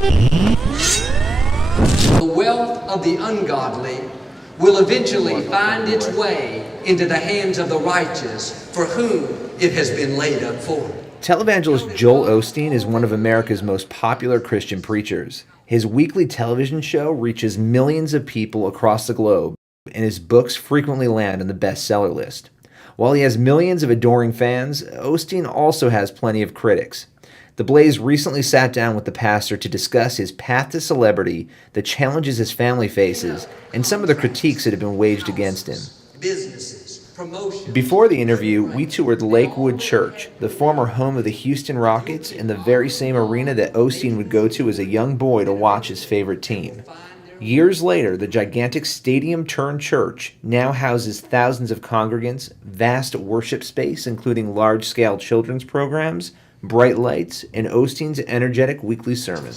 The wealth of the ungodly will eventually find its way into the hands of the righteous, for whom it has been laid up for. Televangelist Joel Osteen is one of America's most popular Christian preachers. His weekly television show reaches millions of people across the globe, and his books frequently land on the bestseller list. While he has millions of adoring fans, Osteen also has plenty of critics. TheBlaze recently sat down with the pastor to discuss his path to celebrity, the challenges his family faces, and some of the critiques that have been waged against him. Before the interview, we toured Lakewood Church, the former home of the Houston Rockets, and the very same arena that Osteen would go to as a young boy to watch his favorite team. Years later, the gigantic stadium-turned-church now houses thousands of congregants, vast worship space including large-scale children's programs, bright lights, and Osteen's energetic weekly sermon.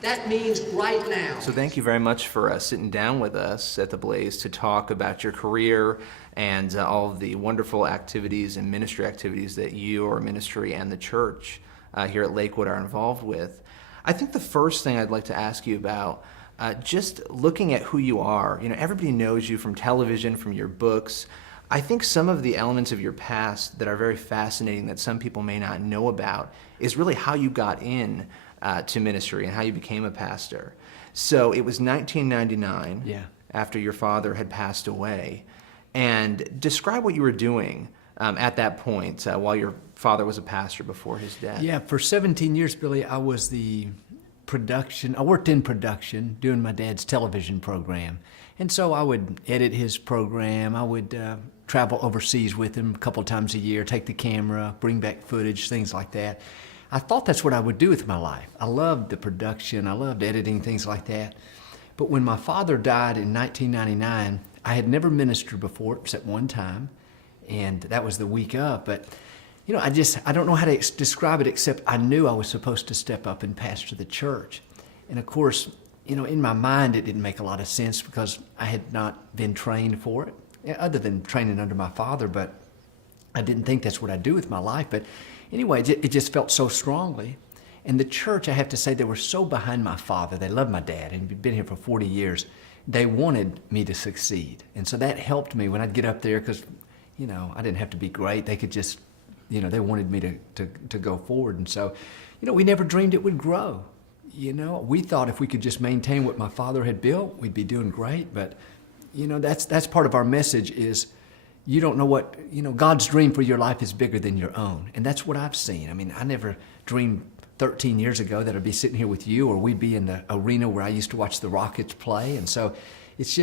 That means right now. So thank you very much for sitting down with us at TheBlaze to talk about your career and all of the wonderful activities and ministry activities that you, or ministry, and the church here at Lakewood are involved with. I think the first thing I'd like to ask you about, just looking at who you are, everybody knows you from television, from your books. I think some of the elements of your past that are very fascinating that some people may not know about is really how you got in to ministry and how you became a pastor. So it was 1999 after your father had passed away. And describe what you were doing at that point while your father was a pastor before his death. Yeah, for 17 years, Billy, I was I worked in production doing my dad's television program. And so I would edit his program. I would travel overseas with him a couple times a year, take the camera, bring back footage, things like that. I thought that's what I would do with my life. I loved the production. I loved editing, things like that. But when my father died in 1999, I had never ministered before except one time, and that was the week of. But, I don't know how to describe it except I knew I was supposed to step up and pastor the church. And of course, in my mind, it didn't make a lot of sense because I had not been trained for it, other than training under my father, but I didn't think that's what I'd do with my life. But anyway, it just felt so strongly. And the church, I have to say, they were so behind my father. They loved my dad, and he'd been here for 40 years. They wanted me to succeed. And so that helped me when I'd get up there because, I didn't have to be great. They could just, they wanted me to go forward. And so, we never dreamed it would grow. We thought if we could just maintain what my father had built, we'd be doing great. But, that's part of our message is you don't know what, God's dream for your life is bigger than your own. And that's what I've seen. I never dreamed 13 years ago that I'd be sitting here with you, or we'd be in the arena where I used to watch the Rockets play. And so it's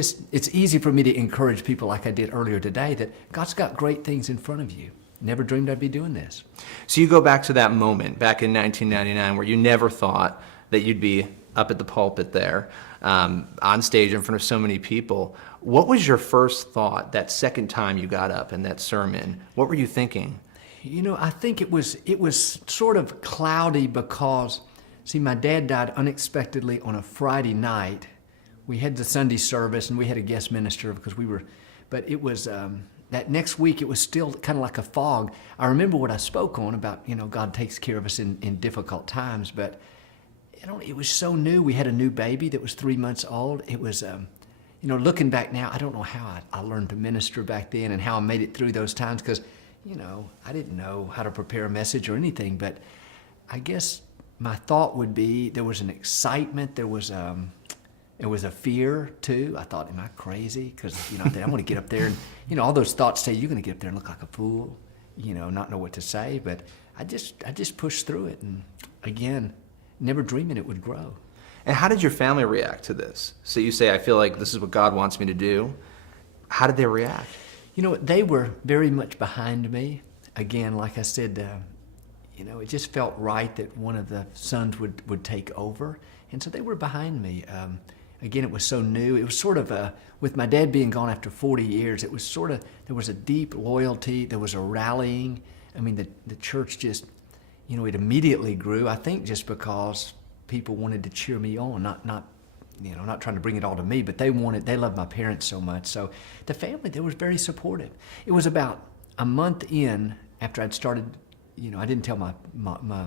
easy for me to encourage people like I did earlier today that God's got great things in front of you. Never dreamed I'd be doing this. So you go back to that moment back in 1999 where you never thought that you'd be up at the pulpit there, on stage in front of so many people. What was your first thought that second time you got up in that sermon? What were you thinking? I think it was sort of cloudy because, see, my dad died unexpectedly on a Friday night. We had the Sunday service and we had a guest minister but it was, that next week it was still kind of like a fog. I remember what I spoke on about, God takes care of us in difficult times, but it was so new. We had a new baby that was 3 months old. It was, looking back now, I don't know how I learned to minister back then and how I made it through those times because, I didn't know how to prepare a message or anything, but I guess my thought would be there was an excitement, there was a fear too. I thought, am I crazy? Because, I want to get up there and, all those thoughts say you're going to get up there and look like a fool, not know what to say, but I just pushed through it and again, never dreaming it would grow. And how did your family react to this? So you say, I feel like this is what God wants me to do. How did they react? They were very much behind me. Again, like I said, it just felt right that one of the sons would take over. And so they were behind me. Again, it was so new. It was sort of with my dad being gone after 40 years, it was sort of, there was a deep loyalty. There was a rallying. The church just, it immediately grew. I think just because people wanted to cheer me on, not trying to bring it all to me, but they loved my parents so much. So the family, they were very supportive. It was about a month in after I'd started I didn't tell my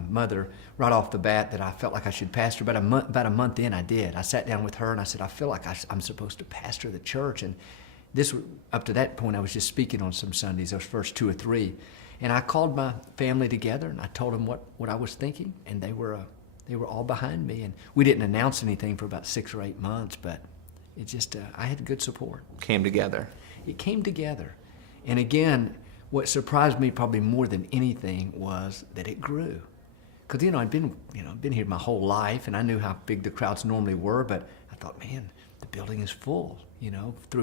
mother right off the bat that I felt like I should pastor, but about a month in, I did. I sat down with her and I said, I feel like I'm supposed to pastor the church. And up to that point, I was just speaking on some Sundays, those first 2 or 3. And I called my family together and I told them what I was thinking, and they were all behind me. And we didn't announce anything for about 6 or 8 months, but it just, I had good support. Came together. It came together. And again, what surprised me probably more than anything was that it grew. Because, I'd been here my whole life, and I knew how big the crowds normally were, but I thought, man, the building is full, 3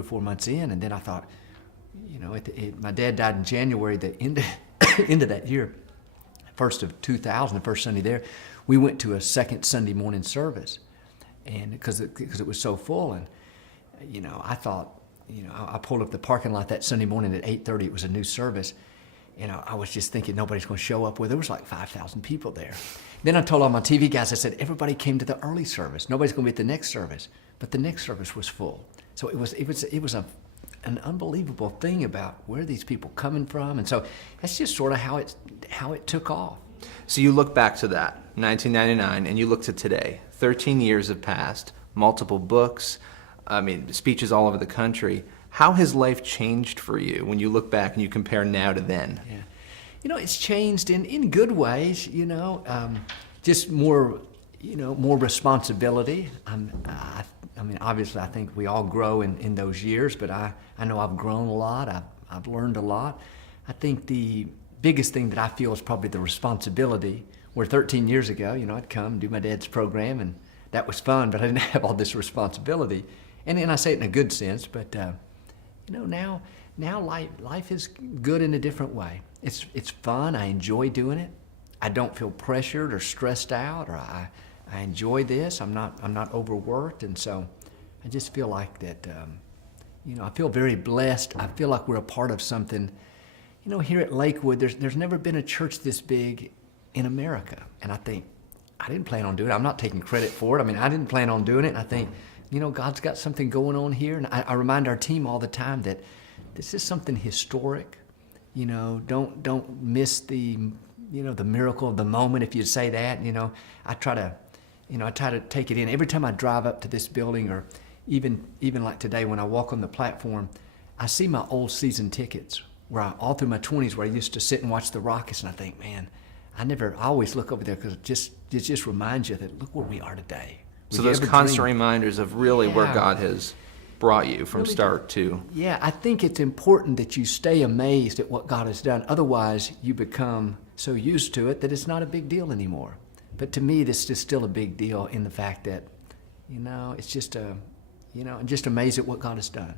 or 4 months in. And then I thought, my dad died in January, the end of that year, 1st of 2000, the first Sunday there. We went to a second Sunday morning service, and because it was so full. And, I thought, I pulled up the parking lot that Sunday morning at 8:30. It was a new service. And I was just thinking nobody's going to show up. Well, there was like 5,000 people there. Then I told all my TV guys, I said, everybody came to the early service. Nobody's going to be at the next service. But the next service was full. So it was an unbelievable thing about where these people coming from. And so that's just sort of how it took off. So you look back to that, 1999, and you look to today. 13 years have passed, multiple books, speeches all over the country. How has life changed for you when you look back and you compare now to then? Yeah. It's changed in good ways, just more, more responsibility. Obviously I think we all grow in those years, but I know I've grown a lot. I've learned a lot. I think the biggest thing that I feel is probably the responsibility, where 13 years ago, I'd come and do my dad's program, and that was fun, but I didn't have all this responsibility. And I say it in a good sense, but now life is good in a different way. It's fun. I enjoy doing it. I don't feel pressured or stressed out, or I enjoy this. I'm not overworked, and so I just feel like that. I feel very blessed. I feel like we're a part of something. Here at Lakewood, there's never been a church this big in America, and I think I didn't plan on doing it. I'm not taking credit for it. I didn't plan on doing it. And I think, God's got something going on here. And I remind our team all the time that this is something historic. Don't miss the miracle of the moment, if you say that. I try to take it in. Every time I drive up to this building, or even like today when I walk on the platform, I see my old season tickets all through my 20s where I used to sit and watch the Rockets, and I think, man, I always look over there because it just reminds you that look where we are today. So those constant reminders of really where God has brought you from start to. Yeah, I think it's important that you stay amazed at what God has done. Otherwise, you become so used to it that it's not a big deal anymore. But to me, this is still a big deal in the fact that, it's just I'm just amazed at what God has done.